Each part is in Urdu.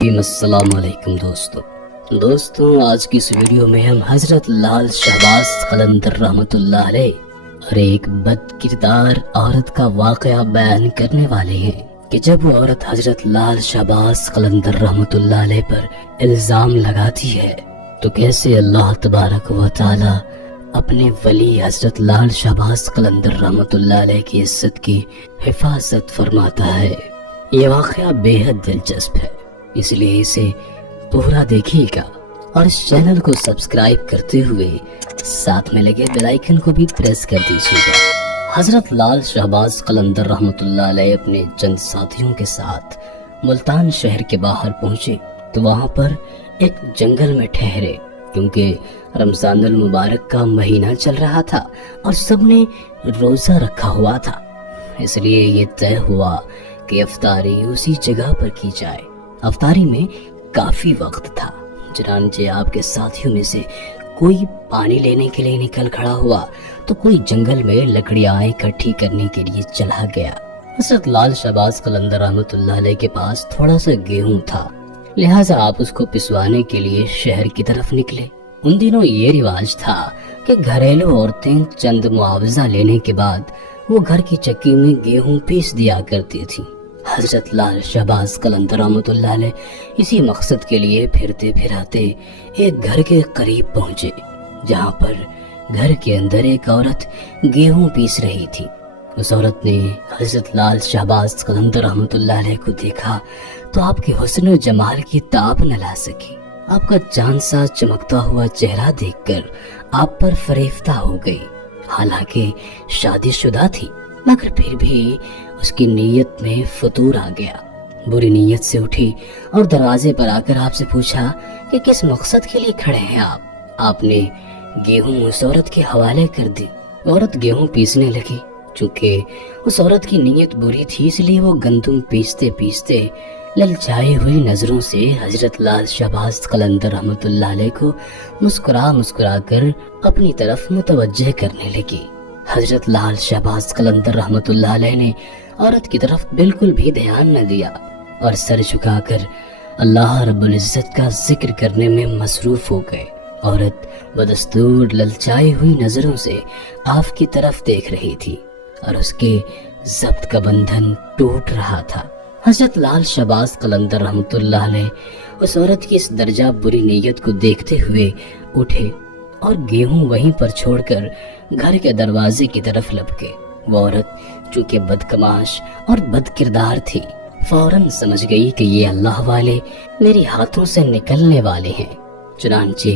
السلام علیکم دوستوں آج کی اس ویڈیو میں ہم حضرت لال شہباز قلندر رحمۃ اللہ علیہ اور ایک بد کردار عورت کا واقعہ بیان کرنے والے ہیں کہ جب وہ عورت حضرت لال شہباز قلندر رحمۃ اللہ علیہ پر الزام لگاتی ہے تو کیسے اللہ تبارک و تعالی اپنے ولی حضرت لال شہباز قلندر رحمۃ اللہ علیہ کی عزت کی حفاظت فرماتا ہے۔ یہ واقعہ بے حد دلچسپ ہے، اس لیے اسے پورا دیکھیے گا اور اس چینل کو سبسکرائب کرتے ہوئے ساتھ میں لگے بیل آئیکن کو بھی پریس کر دیجیے گا۔ حضرت لال شہباز قلندر رحمۃ اللہ علیہ اپنے چند ساتھیوں کے ساتھ ملتان شہر کے باہر پہنچے تو وہاں پر ایک جنگل میں ٹھہرے، کیونکہ رمضان المبارک کا مہینہ چل رہا تھا اور سب نے روزہ رکھا ہوا تھا، اس لیے یہ طے ہوا کہ افطاری اسی جگہ پر کی جائے۔ افطاری میں کافی وقت تھا، چنانچہ آپ کے ساتھیوں میں سے کوئی پانی لینے کے لیے نکل کھڑا ہوا تو کوئی جنگل میں لکڑیاں اکٹھی کرنے کے لیے چلا گیا۔ حضرت لال شہباز قلندر رحمۃ اللہ علیہ کے پاس تھوڑا سا گیہوں تھا، لہٰذا آپ اس کو پسوانے کے لیے شہر کی طرف نکلے۔ ان دنوں یہ رواج تھا کہ گھریلو عورتیں چند معاوضہ لینے کے بعد وہ گھر کی چکی میں گیہوں پیس دیا کرتی تھیں۔ حضرت لال شہباز قلندر رحمۃ اللہ علیہ اسی مقصد کے لیے پھرتے پھراتے ایک گھر کے قریب پہنچے، جہاں پر گھر کے اندر ایک عورت گیہوں پیس رہی تھی۔ اس عورت نے حضرت لال شہباز قلندر رحمۃ اللہ علیہ کو دیکھا تو آپ کے حسن و جمال کی تاب نہ لا سکی۔ آپ کا چاند سا چمکتا ہوا چہرہ دیکھ کر آپ پر فریفتہ ہو گئی۔ حالانکہ شادی شدہ تھی، مگر پھر بھی اس کی نیت میں فتور آ گیا۔ بری نیت سے اٹھی اور دروازے پر آ کر آپ سے پوچھا کہ کس مقصد کے لیے کھڑے ہیں آپ نے گیہوں اس عورت کے حوالے کر دی۔ عورت گیہوں پیسنے لگی، چونکہ اس عورت کی نیت بری تھی، اس لیے وہ گندم پیستے پیستے للچائی ہوئی نظروں سے حضرت لال شہباز قلندر رحمۃ اللہ علیہ کو مسکرا کر اپنی طرف متوجہ کرنے لگی۔ حضرت لال شہباز قلندر رحمۃ اللہ علیہ نے عورت کی طرف بالکل بھی دھیان نہ دیا اور سر جھکا کر اللہ رب العزت کا ذکر کرنے میں مصروف ہو گئے۔ عورت بدستور للچائی ہوئی نظروں سے آپ کی طرف دیکھ رہی تھی اور اس کے ضبط کا بندھن ٹوٹ رہا تھا۔ حضرت لال شہباز قلندر رحمۃ اللہ علیہ اس عورت کی اس درجہ بری نیت کو دیکھتے ہوئے اٹھے اور گیہوں وہیں پر چھوڑ کر گھر کے دروازے کی طرف لپکے۔ وہ عورت چونکہ بدکماش اور بد کردار تھی، فوراً سمجھ گئی کہ یہ اللہ والے میری ہاتھوں سے نکلنے والے ہیں، چنانچہ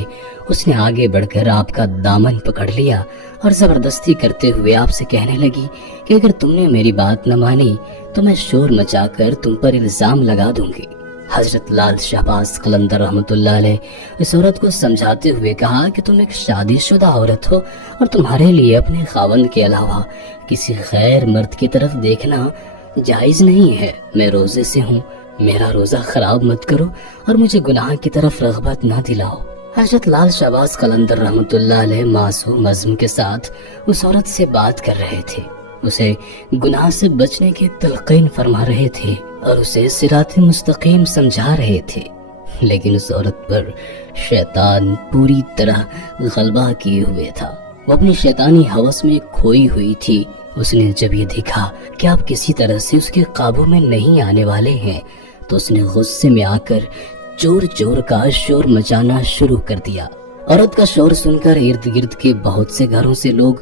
اس نے آگے بڑھ کر آپ کا دامن پکڑ لیا اور زبردستی کرتے ہوئے آپ سے کہنے لگی کہ اگر تم نے میری بات نہ مانی تو میں شور مچا کر تم پر الزام لگا دوں گی۔ حضرت لال شہباز قلندر رحمۃ اللہ علیہ اس عورت کو سمجھاتے ہوئے کہا کہ تم ایک شادی شدہ عورت ہو اور تمہارے لیے اپنے خاوند کے علاوہ کسی غیر مرد کی طرف دیکھنا جائز نہیں ہے۔ میں روزے سے ہوں، میرا روزہ خراب مت کرو اور مجھے گناہ کی طرف رغبت نہ دلاؤ۔ حضرت لال شہباز قلندر رحمۃ اللہ علیہ معصوم عزم کے ساتھ اس عورت سے بات کر رہے تھے، اسے گناہ سے بچنے کی تلقین فرما رہے تھے اور اسے صراط مستقیم سمجھا رہے تھے، لیکن اس عورت پر شیطان پوری طرح غلبہ کیے ہوئے تھا۔ وہ اپنی شیطانی ہوس میں کھوئی ہوئی تھی۔ اس نے جب یہ دیکھا کہ آپ کسی طرح سے اس کے قابو میں نہیں آنے والے ہیں تو اس نے غصے میں آ کر چور چور کا شور مچانا شروع کر دیا۔ عورت کا شور سن کر ارد گرد کے بہت سے گھروں سے لوگ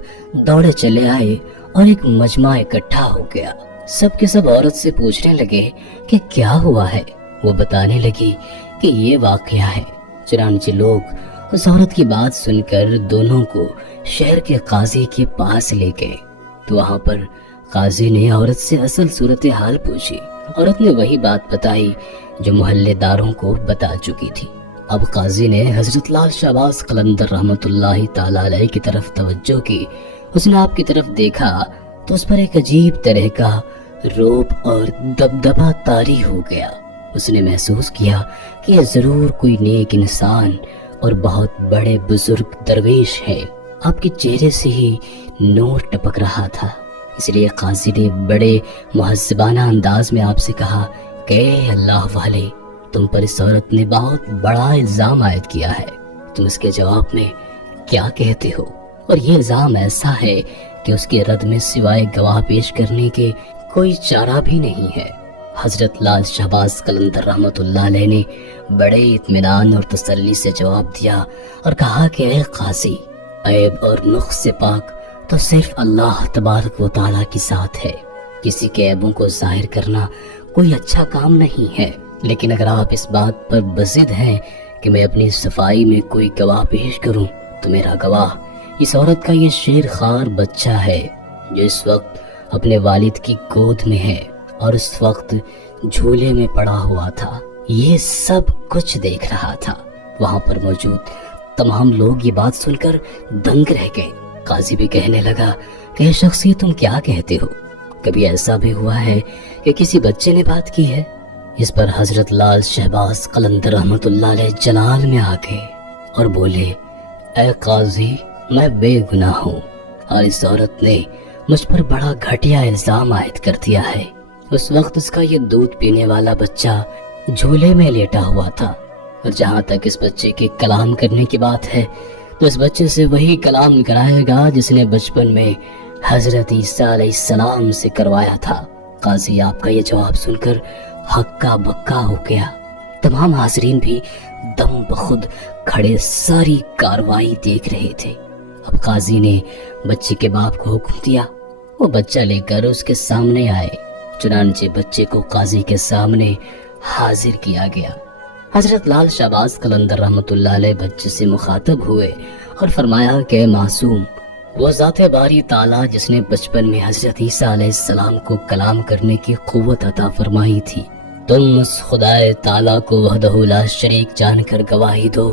دوڑے چلے آئے اور ایک مجمع اکٹھا ہو گیا۔ سب کے سب عورت سے پوچھنے لگے کہ کیا ہوا ہے۔ وہ بتانے لگی کہ یہ واقعہ ہے۔ چنانچہ لوگ اس عورت کی بات سن کر دونوں کو شہر کے قاضی کے پاس لے گئے تو وہاں پر قاضی نے عورت سے اصل صورتحال پوچھی۔ عورت نے وہی بات بتائی جو محلے داروں کو بتا چکی تھی۔ اب قاضی نے حضرت لال شہباز قلندر رحمۃ اللہ تعالی علیہ کی طرف توجہ کی۔ اس نے آپ کی طرف دیکھا تو اس پر ایک عجیب طرح کا رعب اور دبدبہ طاری ہو گیا۔ اس نے محسوس کیا کہ یہ ضرور کوئی نیک انسان اور بہت بڑے بزرگ درویش ہے۔ آپ کے چہرے سے ہی نور ٹپک رہا تھا، اس لیے قاضی نے بڑے مہذبانہ انداز میں آپ سے کہا کہ اے اللہ والے، تم پر اس عورت نے بہت بڑا الزام عائد کیا ہے، تم اس کے جواب میں کیا کہتے ہو؟ اور یہ الزام ایسا ہے کہ اس کے رد میں سوائے گواہ پیش کرنے کے کوئی چارہ بھی نہیں ہے۔ حضرت لال شہباز قلندر رحمۃ اللہ علیہ نے بڑے اطمینان اور تسلی سے جواب دیا اور کہا کہ اے قاضی، عیب اور نقص سے پاک تو صرف اللہ تبارک و تعالیٰ کی ذات ہے۔ کسی کے عیبوں کو ظاہر کرنا کوئی اچھا کام نہیں ہے، لیکن اگر آپ اس بات پر بضد ہیں کہ میں اپنی صفائی میں کوئی گواہ پیش کروں تو میرا گواہ اس عورت کا یہ شیر خوار بچہ ہے جو اس وقت اپنے والد کی گود میں ہے اور اس وقت جھولے میں پڑا ہوا تھا۔ یہ سب کچھ دیکھ رہا تھا۔ وہاں پر موجود تمام لوگ یہ بات سن کر دنگ رہ گئے۔ قاضی بھی کہنے لگا کہ یہ شخص یہ تم کیا کہتے ہو؟ کبھی ایسا بھی ہوا ہے کہ کسی بچے نے بات کی ہے؟ اس پر حضرت لال شہباز قلندر رحمۃ اللہ علیہ جلال میں آ گئے اور بولے، اے قاضی، میں بے گناہ ہوں اور اس عورت نے مجھ پر بڑا گھٹیا الزام عائد کر دیا ہے۔ اس وقت اس کا یہ دودھ پینے والا بچہ جھولے میں لیٹا ہوا تھا، اور جہاں تک اس بچے کے کلام کرنے کی بات ہے تو اس بچے سے وہی کلام کرائے گا جس نے بچپن میں حضرت عیسیٰ علیہ السلام سے کروایا تھا۔ قاضی آپ کا یہ جواب سن کر ہکا بکا ہو گیا۔ تمام حاضرین بھی دم بخود کھڑے ساری کاروائی دیکھ رہے تھے۔ اب قاضی نے بچے کے باپ کو حکم دیا، وہ بچہ لے کر اس کے سامنے آئے۔ چنانچہ بچے کو قاضی کے سامنے حاضر کیا گیا۔ حضرت لال شہباز قلندر رحمۃ اللہ علیہ بچے سے مخاطب ہوئے اور فرمایا کہ معصوم، وہ ذات باری تعالیٰ جس نے بچپن میں حضرت عیسیٰ علیہ السلام کو کلام کرنے کی قوت عطا فرمائی تھی، تم اس خدائے تعالیٰ کو وحدہ لا شریک جان کر گواہی دو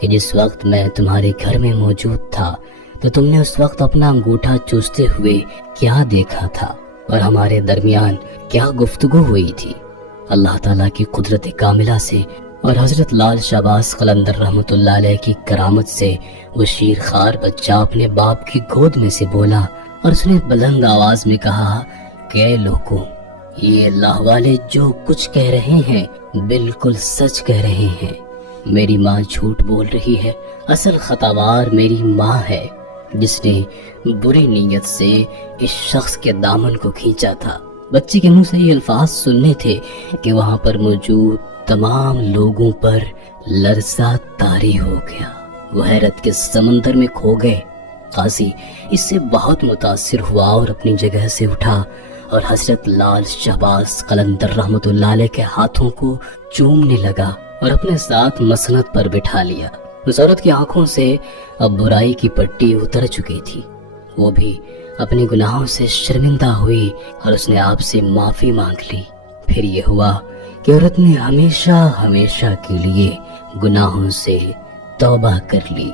کہ جس وقت میں تمہارے گھر میں موجود تھا تو تم نے اس وقت اپنا انگوٹھا چوستے ہوئے کیا دیکھا تھا اور ہمارے درمیان کیا گفتگو ہوئی تھی۔ اللہ تعالیٰ کی قدرت کاملہ سے اور حضرت لال شہباز قلندر رحمۃ اللہ علیہ کی کرامت سے وہ شیر خوار بچہ اپنے باپ کی گود میں سے بولا اور اس نے بلند آواز میں کہا کہ اے لوگوں، یہ اللہ والے جو کچھ کہہ رہے ہیں بالکل سچ کہہ رہے ہیں۔ میری ماں جھوٹ بول رہی ہے، اصل خطاوار میری ماں ہے جس نے بری نیت سے اس شخص کے دامن کو کھینچا تھا۔ بچے کے منہ سے یہ الفاظ سننے تھے کہ وہاں پر موجود تمام لوگوں پر لرزہ طاری ہو گیا، وہ حیرت کے سمندر میں کھو گئے۔ قاضی اس سے بہت متاثر ہوا اور اپنی جگہ سے اٹھا اور حضرت لال شہباز قلندر رحمۃ اللہ علیہ کے ہاتھوں کو چومنے لگا اور اپنے ساتھ مسند پر بٹھا لیا۔ اس عورت کی آنکھوں سے اب برائی کی پٹی اتر چکی تھی، وہ بھی اپنے گناہوں سے شرمندہ ہوئی اور اس نے آپ سے معافی مانگ لی۔ پھر یہ ہوا کہ عورت نے ہمیشہ ہمیشہ کے لیے گناہوں سے توبہ کر لی۔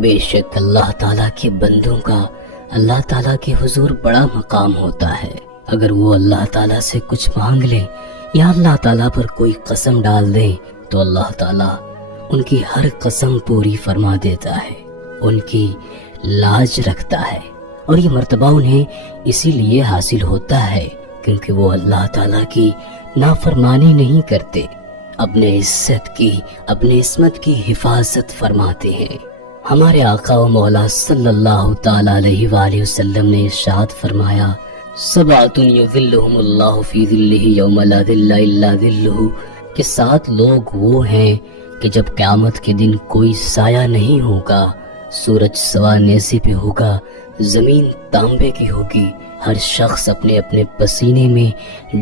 بے شک اللہ تعالیٰ کے بندوں کا اللہ تعالیٰ کے حضور بڑا مقام ہوتا ہے۔ اگر وہ اللہ تعالیٰ سے کچھ مانگ لیں یا اللہ تعالیٰ پر کوئی قسم ڈال دیں تو اللہ تعالیٰ ان کی ہر قسم پوری فرما دیتا ہے، ان کی لاج رکھتا ہے، اور یہ مرتبہ انہیں اسی لیے حاصل ہوتا ہے کیونکہ وہ اللہ تعالیٰ کی نافرمانی نہیں کرتے، اپنے عزت کی، اپنے عصمت کی حفاظت فرماتے ہیں۔ ہمارے آقا و مولا صلی اللہ تعالیٰ علیہ وآلہ وسلم نے ارشاد فرمایا، سبعۃ یظلھم اللہ فی ظلہ یوم لا ظل الا ظلہ، کہ 7 لوگ وہ ہیں کہ جب قیامت کے دن کوئی سایہ نہیں ہوگا، سورج سوا نیزے پہ ہوگا، زمین تانبے کی ہوگی، ہر شخص اپنے اپنے پسینے میں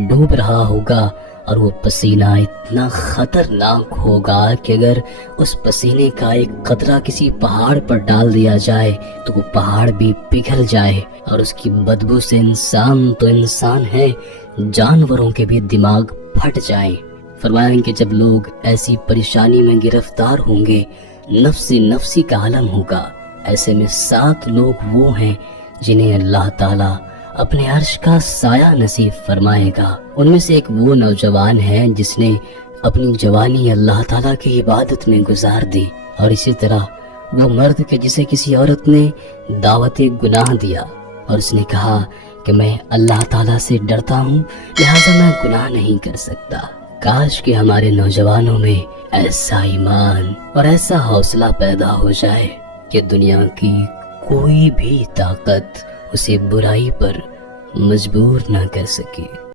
ڈوب رہا ہوگا، اور وہ پسینہ اتنا خطرناک ہوگا کہ اگر اس پسینے کا ایک قطرہ کسی پہاڑ پر ڈال دیا جائے تو وہ پہاڑ بھی پگھل جائے، اور اس کی بدبو سے انسان تو انسان ہے، جانوروں کے بھی دماغ پھٹ جائیں۔ فرمایا کہ جب لوگ ایسی پریشانی میں گرفتار ہوں گے، نفسی کا عالم ہوگا، ایسے میں 7 لوگ وہ ہیں جنہیں اللہ تعالیٰ اپنے عرش کا سایہ نصیب فرمائے گا۔ ان میں سے ایک وہ نوجوان ہے جس نے اپنی جوانی اللہ تعالیٰ کی عبادت میں گزار دی، اور اسی طرح وہ مرد کہ جسے کسی عورت نے دعوت گناہ دیا اور اس نے کہا کہ میں اللہ تعالیٰ سے ڈرتا ہوں لہذا میں گناہ نہیں کر سکتا، کاش کہ ہمارے نوجوانوں میں ایسا ایمان اور ایسا حوصلہ پیدا ہو جائے کہ دنیا کی کوئی بھی طاقت اسے برائی پر مجبور نہ کر سکے۔